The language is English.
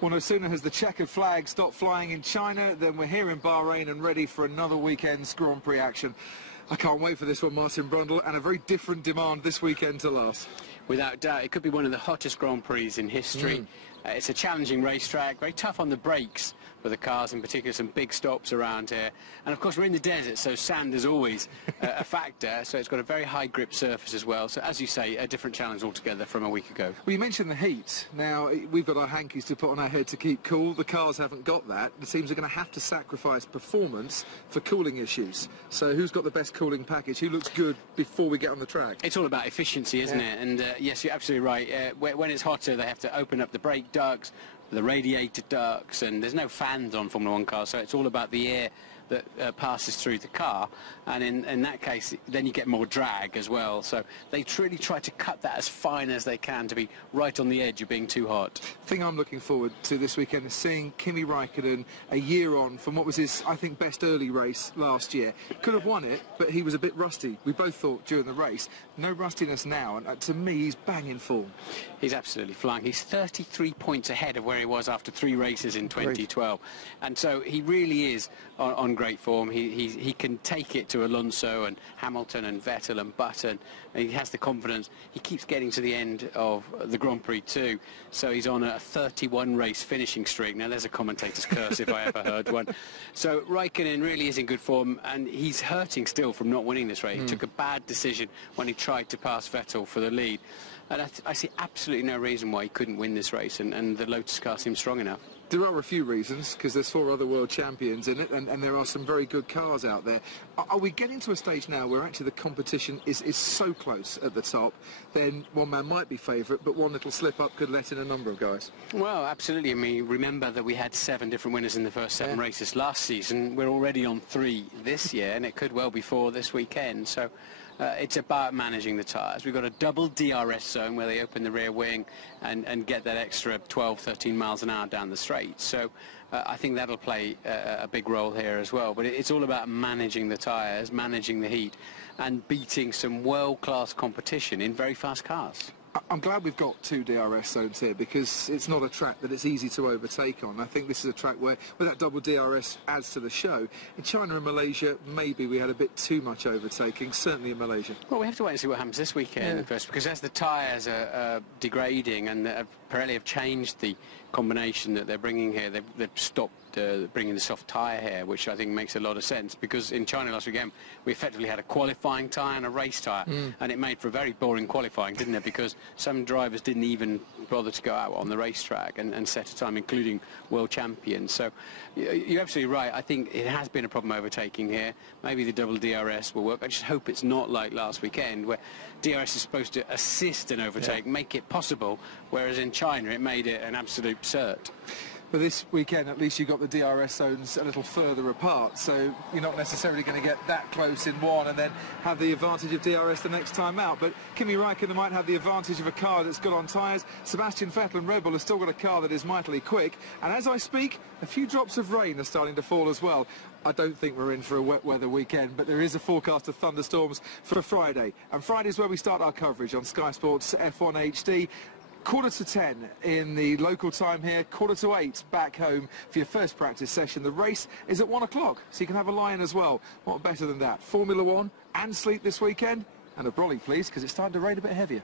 Well, no sooner has the checkered flag stopped flying in China than we're here in Bahrain and ready for another weekend's Grand Prix action. I can't wait for this one, Martin Brundle, and a very different demand this weekend to last. Without doubt, it could be one of the hottest Grand Prix in history. It's a challenging racetrack, very tough on the brakes for the cars, in particular some big stops around here. And of course we're in the desert, so sand is always a factor, so it's got a very high grip surface as well. So as you say, a different challenge altogether from a week ago. Well, you mentioned the heat. Now, we've got our hankies to put on our head to keep cool. The cars haven't got that. The teams are going to have to sacrifice performance for cooling issues. So who's got the best cooling package? Who looks good before we get on the track? It's all about efficiency, isn't it? And yes, you're absolutely right. When it's hotter, they have to open up the brake ducts, the radiator ducts, and there's no fans on Formula 1 cars, so it's all about the air that passes through the car, and in that case then you get more drag as well, so they really try to cut that as fine as they can to be right on the edge of being too hot. The thing I'm looking forward to this weekend is seeing Kimi Raikkonen a year on from what was his, I think, best early race last year. Could have won it, but he was a bit rusty, we both thought, during the race. No rustiness now, and to me he's banging form. He's absolutely flying. He's 33 points ahead of where he was after 3 races in 2012, and so he really is on great form. He can take it to Alonso and Hamilton and Vettel and Button, and he has the confidence. He keeps getting to the end of the Grand Prix too, so he's on a 31 race finishing streak. Now there's a commentator's curse if I ever heard one. So Raikkonen really is in good form, and he's hurting still from not winning this race. He took a bad decision when he tried to pass Vettel for the lead, and I see absolutely no reason why he couldn't win this race, and the Lotus car seems strong enough. There are a few reasons, because there's 4 other world champions in it, and there are some very good cars out there. Are we getting to a stage now where actually the competition is so close at the top, then one man might be favourite, but one little slip-up could let in a number of guys? Well, absolutely. I mean, remember that we had 7 different winners in the first 7 races last season. We're already on 3 this year, and it could well be 4 this weekend. So it's about managing the tyres. We've got a double DRS zone where they open the rear wing and get that extra 12, 13 miles an hour down the straight. So I think that'll play a big role here as well. But it's all about managing the tyres, managing the heat, and beating some world-class competition in very fast cars. I'm glad we've got 2 DRS zones here, because it's not a track that it's easy to overtake on. I think this is a track where that double DRS adds to the show. In China and Malaysia, maybe we had a bit too much overtaking, certainly in Malaysia. Well, we have to wait and see what happens this weekend first, because as the tyres are degrading and Pirelli have changed the combination that they're bringing here, they've stopped bringing the soft tyre here, which I think makes a lot of sense, because in China last weekend we effectively had a qualifying tyre and a race tyre, and it made for a very boring qualifying, didn't it, because some drivers didn't even bother to go out on the racetrack and set a time, including world champions. So you're absolutely right. I think it has been a problem overtaking here. Maybe the double DRS will work. I just hope it's not like last weekend, where DRS is supposed to assist an overtake, make it possible, whereas in China it made it an absolute cert. But this weekend, at least you got the DRS zones a little further apart, so you're not necessarily going to get that close in one and then have the advantage of DRS the next time out. But Kimi Raikkonen might have the advantage of a car that's good on tyres. Sebastian Vettel and Red Bull have still got a car that is mightily quick. And as I speak, a few drops of rain are starting to fall as well. I don't think we're in for a wet weather weekend, but there is a forecast of thunderstorms for Friday. And Friday's where we start our coverage on Sky Sports F1 HD. 9:45 in the local time here, 7:45 back home for your first practice session. The race is at 1 o'clock, so you can have a lie-in as well. What better than that? Formula 1 and sleep this weekend, and a brolly please, because it's starting to rain a bit heavier.